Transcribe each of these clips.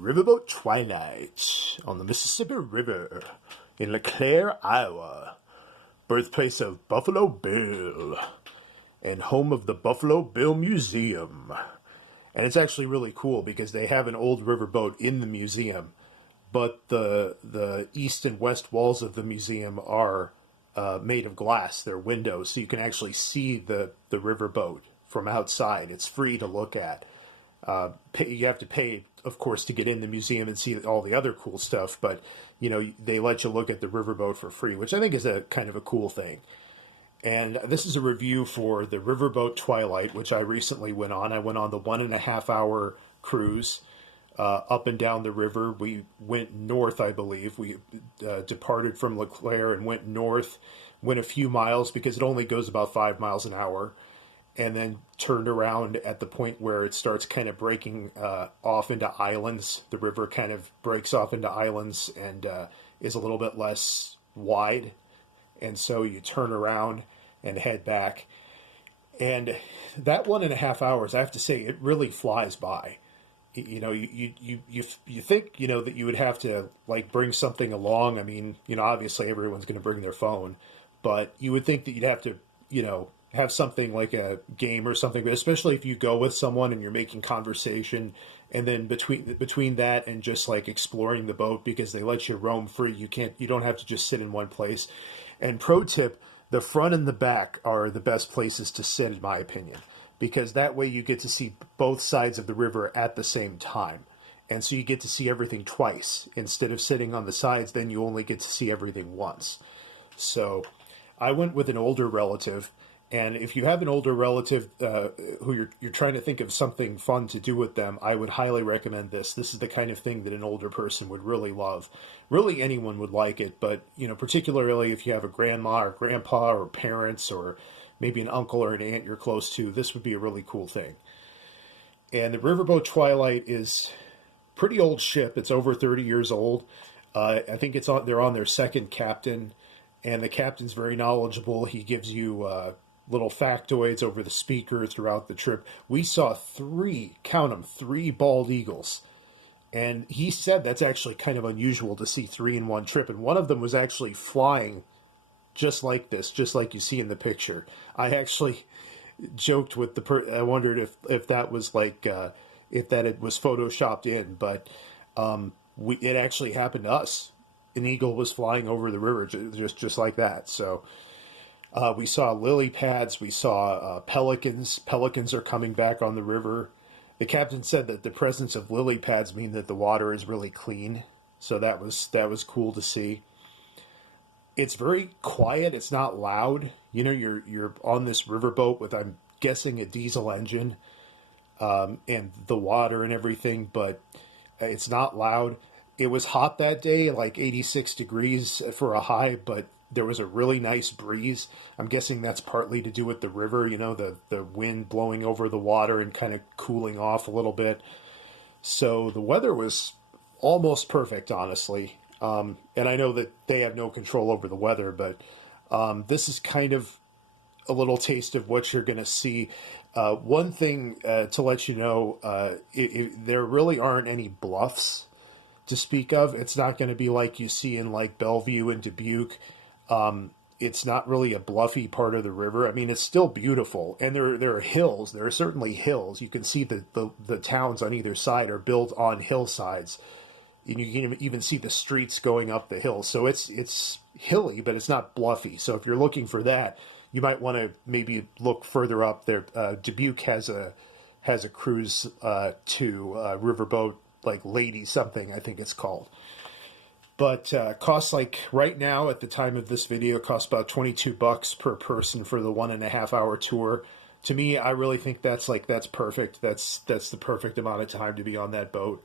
Riverboat Twilight on the Mississippi River in Clare, Iowa, birthplace of Buffalo Bill and home of the Buffalo Bill Museum. And it's actually really cool because they have an old riverboat in the museum, but the east and west walls of the museum are made of glass. They're windows, so you can actually see the riverboat from outside. It's free to look at. You have to pay, of course, to get in the museum and see all the other cool stuff, but they let you look at the riverboat for free, which I think is a kind of a cool thing. And this is a review for the Riverboat Twilight, which I recently went on. I went on the 1.5 hour cruise up and down the river. We went north, I believe. We departed from Clare and went north, went a few miles because it only goes about 5 miles an hour, and then turned around at the point where it starts kind of breaking off into islands. The river kind of breaks off into islands and is a little bit less wide. And so you turn around and head back. And that 1.5 hours, I have to say, it really flies by. You think, that you would have to bring something along. I mean, obviously everyone's going to bring their phone, but you would think that you'd have to, have something like a game or something, but especially if you go with someone and you're making conversation, and then between that and just exploring the boat, because they let you roam free, you don't have to just sit in one place. And pro tip, the front and the back are the best places to sit, in my opinion, because that way you get to see both sides of the river at the same time. And so you get to see everything twice. Instead of sitting on the sides, then you only get to see everything once. So I went with an older relative. And if you have an older relative who you're trying to think of something fun to do with them, I would highly recommend this. This is the kind of thing that an older person would really love. Really, anyone would like it, but particularly if you have a grandma or grandpa or parents or maybe an uncle or an aunt you're close to, this would be a really cool thing. And the Riverboat Twilight is a pretty old ship. It's over 30 years old. I think they're on their second captain, and the captain's very knowledgeable. He gives you little factoids over the speaker throughout the trip. We saw three bald eagles. And he said that's actually kind of unusual to see three in one trip. And one of them was actually flying just like this, just like you see in the picture. I actually joked with I wondered if that was if it was photoshopped in, but it actually happened to us. An eagle was flying over the river just like that. So we saw lily pads. We saw pelicans. Pelicans are coming back on the river. The captain said that the presence of lily pads mean that the water is really clean. So that was cool to see. It's very quiet. It's not loud. You're on this riverboat with, I'm guessing, a diesel engine and the water and everything, but it's not loud. It was hot that day, 86 degrees for a high, but there was a really nice breeze. I'm guessing that's partly to do with the river, the wind blowing over the water and kind of cooling off a little bit. So the weather was almost perfect, honestly. And I know that they have no control over the weather, but this is kind of a little taste of what you're going to see. One thing to let you know, there really aren't any bluffs to speak of. It's not going to be like you see in Bellevue and Dubuque. It's not really a bluffy part of the river. I mean, it's still beautiful, and there are hills. There are certainly hills. You can see the towns on either side are built on hillsides, and you can even see the streets going up the hill. So it's hilly, but it's not bluffy. So if you're looking for that, you might want to maybe look further up there. Dubuque has a cruise to Riverboat, Lady something, I think it's called. But costs right now at the time of this video, costs about $22 per person for the 1.5 hour tour. To me, I really think that's perfect. That's the perfect amount of time to be on that boat.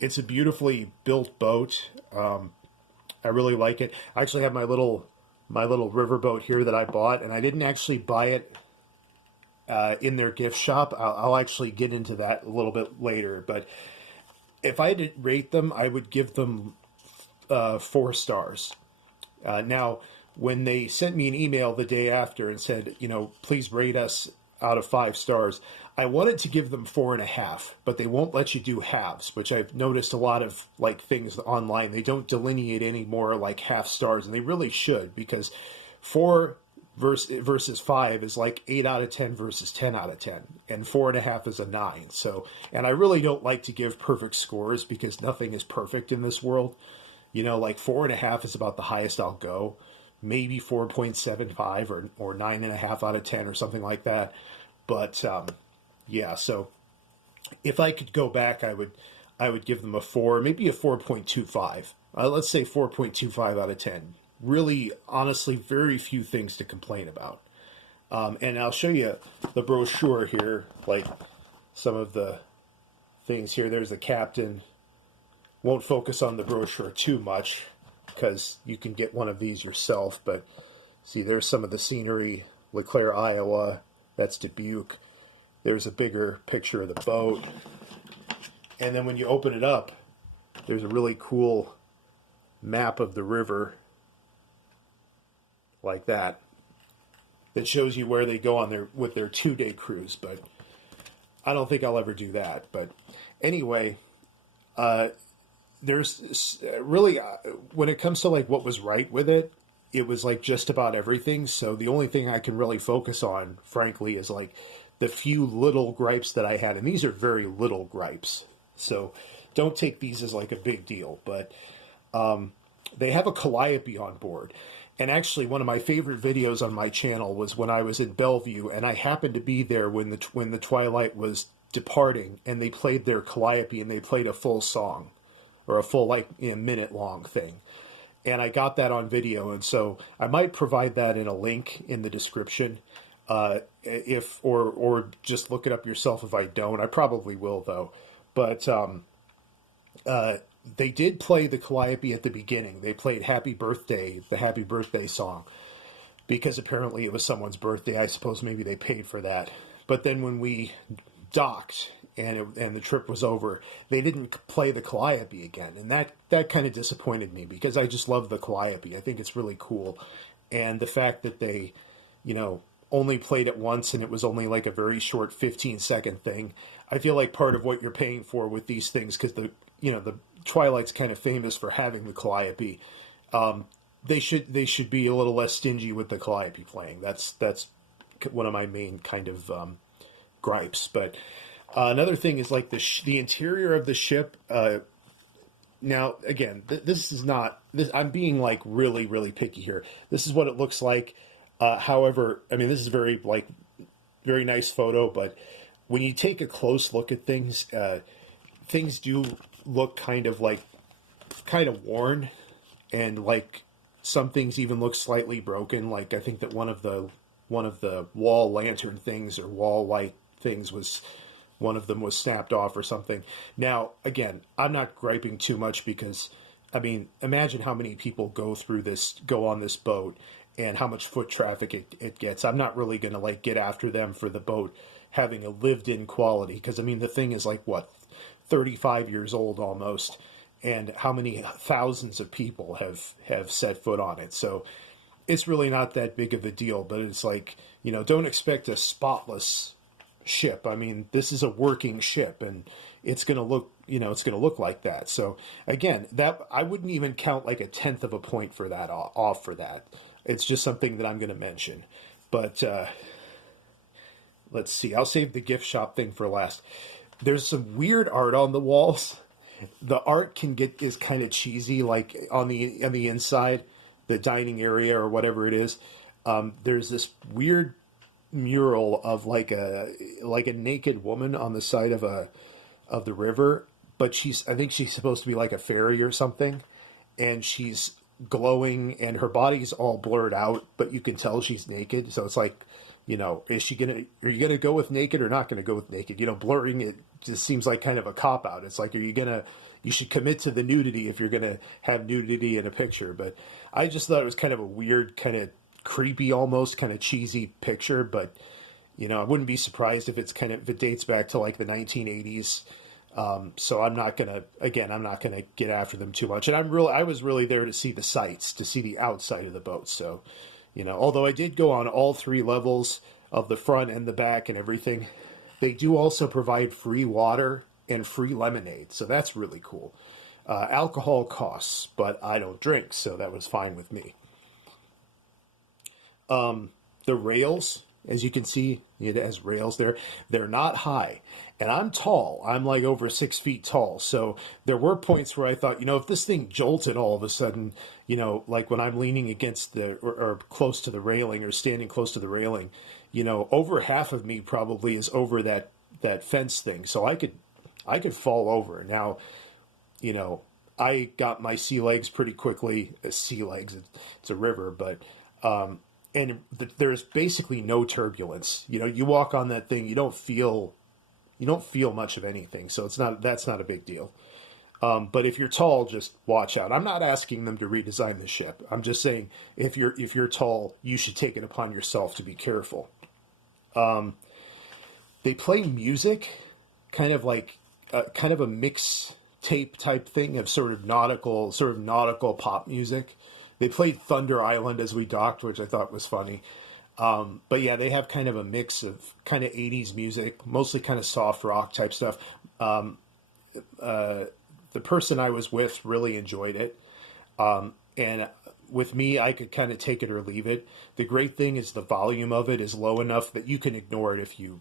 It's a beautifully built boat. I really like it. I actually have my little riverboat here that I bought, and I didn't actually buy it in their gift shop. I'll actually get into that a little bit later. But if I had to rate them, I would give them 4 stars. Now, when they sent me an email the day after and said, please rate us out of 5 stars, I wanted to give them 4.5, but they won't let you do halves, which I've noticed a lot of like things online. They don't delineate any more like half stars, and they really should, because 4 versus 5 is like 8 out of 10 versus 10 out of 10, and 4.5 is a 9. So, and I really don't like to give perfect scores because nothing is perfect in this world. You know, like 4.5 is about the highest I'll go, maybe 4.75 or 9.5 out of 10 or something like that. But yeah, so if I could go back, I would give them a 4, maybe a 4.25. Let's say 4.25 out of 10. Really, honestly, very few things to complain about. And I'll show you the brochure here, like some of the things here. There's the captain. Won't focus on the brochure too much because you can get one of these yourself. But see, there's some of the scenery. LeClaire, Iowa. That's Dubuque. There's a bigger picture of the boat. And then when you open it up, there's a really cool map of the river like that shows you where they go on with their 2-day cruise. But I don't think I'll ever do that. But anyway, there's really, when it comes to like what was right with it, it was like just about everything. So the only thing I can really focus on, frankly, is like the few little gripes that I had. And these are very little gripes. So don't take these as like a big deal. But they have a calliope on board. And actually, one of my favorite videos on my channel was when I was in Bellevue, and I happened to be there when the Twilight was departing, and they played their calliope, and they played a full song, or a full like minute long thing. And I got that on video, and so I might provide that in a link in the description, if or just look it up yourself if I don't. I probably will though, but they did play the calliope at the beginning. They played Happy Birthday, the Happy Birthday song, because apparently it was someone's birthday. I suppose maybe they paid for that. But then when we docked and the trip was over, they didn't play the calliope again. And that kind of disappointed me because I just love the calliope. I think it's really cool. And the fact that they, only played it once and it was only like a very short 15-second thing. I feel like part of what you're paying for with these things, because the Twilight's kind of famous for having the calliope. They should be a little less stingy with the calliope playing. That's one of my main kind of gripes. But another thing is like the interior of the ship. Now again, this is not this. I'm being like really really picky here. This is what it looks like. However, I mean this is very nice photo, but when you take a close look at things, things do look kind of worn, and like some things even look slightly broken. Like I think that one of the wall lantern things or wall light things was, one of them was snapped off or something. Now again, I'm not griping too much because I mean imagine how many people go on this boat and how much foot traffic it gets. I'm not really gonna like get after them for the boat having a lived-in quality, because I mean the thing is like what, 35 years old almost, and how many thousands of people have set foot on it. So it's really not that big of a deal, but it's like, don't expect a spotless ship. I mean, this is a working ship and it's going to look, it's going to look like that. So again, that I wouldn't even count like a 1/10 of a point for that off for that. It's just something that I'm going to mention. But let's see, I'll save the gift shop thing for last. There's some weird art on the walls. The art is kind of cheesy, like on the inside, the dining area or whatever it is. There's this weird mural of like a naked woman on the side of the river, but I think she's supposed to be like a fairy or something, and she's glowing and her body's all blurred out, but you can tell she's naked. So it's like, are you gonna go with naked or not gonna go with naked? Blurring it just seems like kind of a cop out. It's like, you should commit to the nudity if you're gonna have nudity in a picture. But I just thought it was kind of a weird, kind of creepy, almost kind of cheesy picture. But I wouldn't be surprised if if it dates back to like the 1980s. So I'm not gonna get after them too much. And I was really there to see the sights, to see the outside of the boat. So, although I did go on all 3 levels of the front and the back and everything, They do also provide free water and free lemonade, so that's really cool. Alcohol costs, but I don't drink, so that was fine with me. The rails, as you can see, it has rails there. They're not high. And I'm tall. I'm like over 6 feet tall. So there were points where I thought, if this thing jolted all of a sudden, like when I'm leaning against or close to the railing or standing close to the railing, over half of me probably is over that fence thing. So I could fall over. Now, I got my sea legs pretty quickly. Sea legs, it's a river, but, and there's basically no turbulence. You walk on that thing, you don't feel much of anything. So that's not a big deal. But if you're tall, just watch out. I'm not asking them to redesign the ship. I'm just saying if you're tall, you should take it upon yourself to be careful. They play music, kind of a mix tape type thing of sort of nautical pop music. They played Thunder Island as we docked, which I thought was funny. But yeah, they have kind of a mix of kind of 80s music, mostly kind of soft rock type stuff. The person I was with really enjoyed it. And with me, I could kind of take it or leave it. The great thing is the volume of it is low enough that you can ignore it if you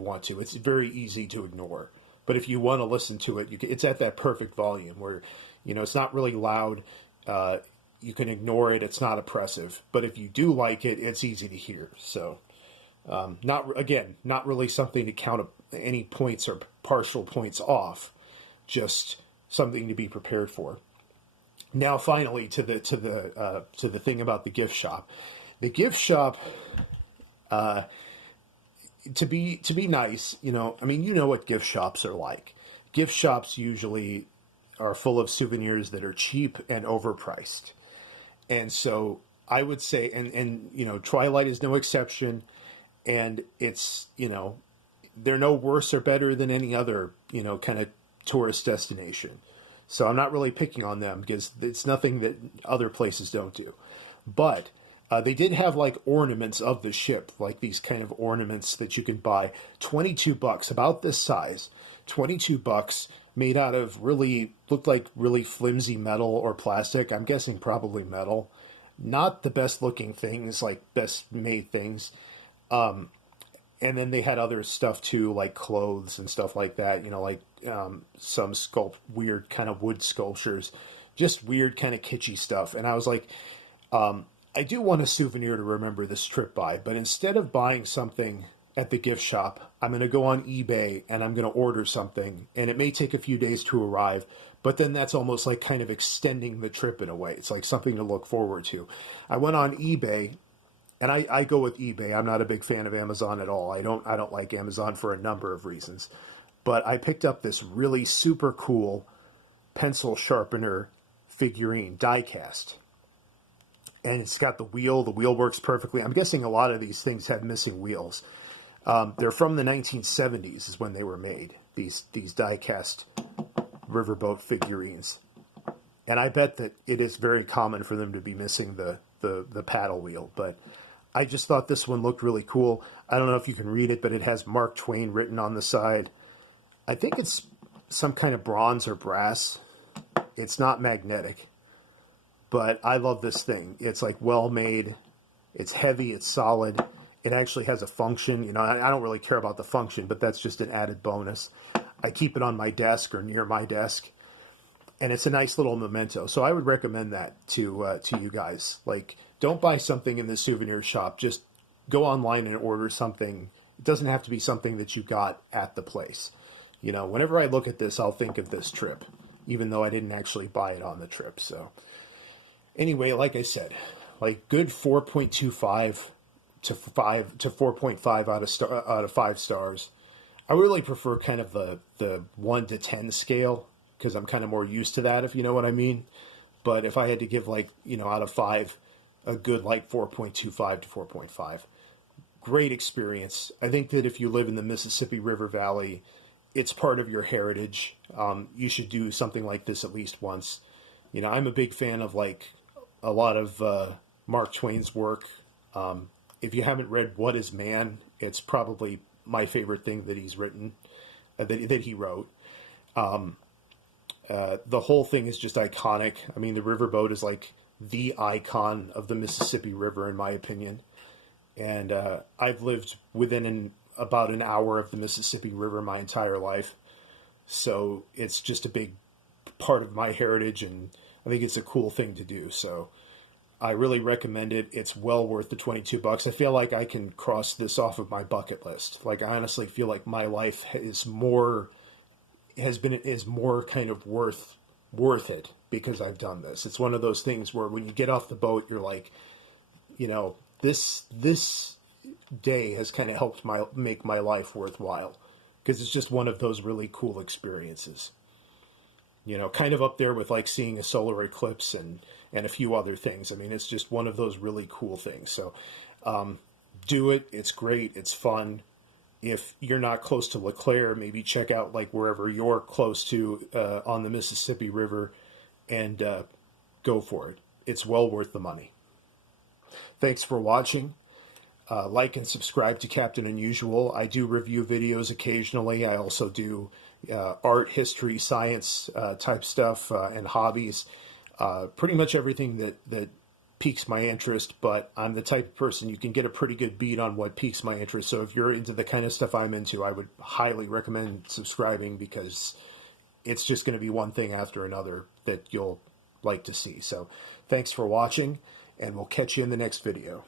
want to. It's very easy to ignore. But if you want to listen to it, it's at that perfect volume where, it's not really loud. You can ignore it. It's not oppressive. But if you do like it, it's easy to hear. So not really something to count any points or partial points off, just something to be prepared for. Now, finally, to the thing about the gift shop. The gift shop, to be nice, what gift shops are like. Gift shops usually are full of souvenirs that are cheap and overpriced. And so I would say, and Twilight is no exception, and it's, they're no worse or better than any other, kind of tourist destination. So I'm not really picking on them because it's nothing that other places don't do. But they did have like ornaments of the ship, like these kind of ornaments that you can buy. $22, about this size, $22, made out of looked like really flimsy metal or plastic. I'm guessing probably metal. Not the best looking things, like best made things. And then they had other stuff too, like clothes and stuff like that, some weird kind of wood sculptures, just weird kind of kitschy stuff. And I was like, I do want a souvenir to remember this trip by, but instead of buying something at the gift shop, I'm going to go on eBay and I'm going to order something, and it may take a few days to arrive, but then that's almost like kind of extending the trip in a way. It's like something to look forward to. I went on eBay, and I go with eBay. I'm not a big fan of Amazon at all. I don't like Amazon for a number of reasons, but I picked up this really super cool pencil sharpener figurine, die cast. And it's got the wheel. The wheel works perfectly. I'm guessing a lot of these things have missing wheels. They're from the 1970s is when they were made, these die-cast Riverboat figurines. And I bet that it is very common for them to be missing the paddle wheel. But I just thought this one looked really cool. I don't know if you can read it, but it has Mark Twain written on the side. I think it's some kind of bronze or brass. It's not magnetic. But I love this thing. It's like well made. It's heavy. It's solid. It actually has a function. I don't really care about the function, but that's just an added bonus. I keep it on my desk or near my desk, and it's a nice little memento. So I would recommend that to you guys. Like, don't buy something in the souvenir shop. Just go online and order something. It doesn't have to be something that you got at the place. Whenever I look at this, I'll think of this trip, even though I didn't actually buy it on the trip. So anyway, like I said, like good 4.25 to 4.5 out of 5 stars. I really prefer kind of the 1 to 10 scale because I'm kind of more used to that, if you know what I mean. But if I had to give out of 5, a good 4.25 to 4.5. Great experience. I think that if you live in the Mississippi River Valley, it's part of your heritage. You should do something like this at least once. I'm a big fan of a lot of Mark Twain's work. If you haven't read What is Man, it's probably my favorite thing that he's written, that he wrote. The whole thing is just iconic. I mean, the Riverboat is like the icon of the Mississippi River, in my opinion. And I've lived within about an hour of the Mississippi River my entire life. So it's just a big part of my heritage, and I think it's a cool thing to do. So I really recommend it. It's well worth the $22. I feel like I can cross this off of my bucket list. Like, I honestly feel like my life is more kind of worth it because I've done this. It's one of those things where when you get off the boat, you're like, you know, this day has kind of helped make my life worthwhile, because it's just one of those really cool experiences. You know, kind of up there with like seeing a solar eclipse and a few other things. I mean, it's just one of those really cool things. So do it. It's great. It's fun. If you're not close to Clare, maybe check out like wherever you're close to on the Mississippi River, and go for it. It's well worth the money. Thanks for watching. Like and subscribe to Captain Unusual. I do review videos occasionally. I also do art, history, science type stuff, and hobbies. Pretty much everything that piques my interest, but I'm the type of person you can get a pretty good beat on what piques my interest. So if you're into the kind of stuff I'm into, I would highly recommend subscribing, because it's just going to be one thing after another that you'll like to see. So thanks for watching, and we'll catch you in the next video.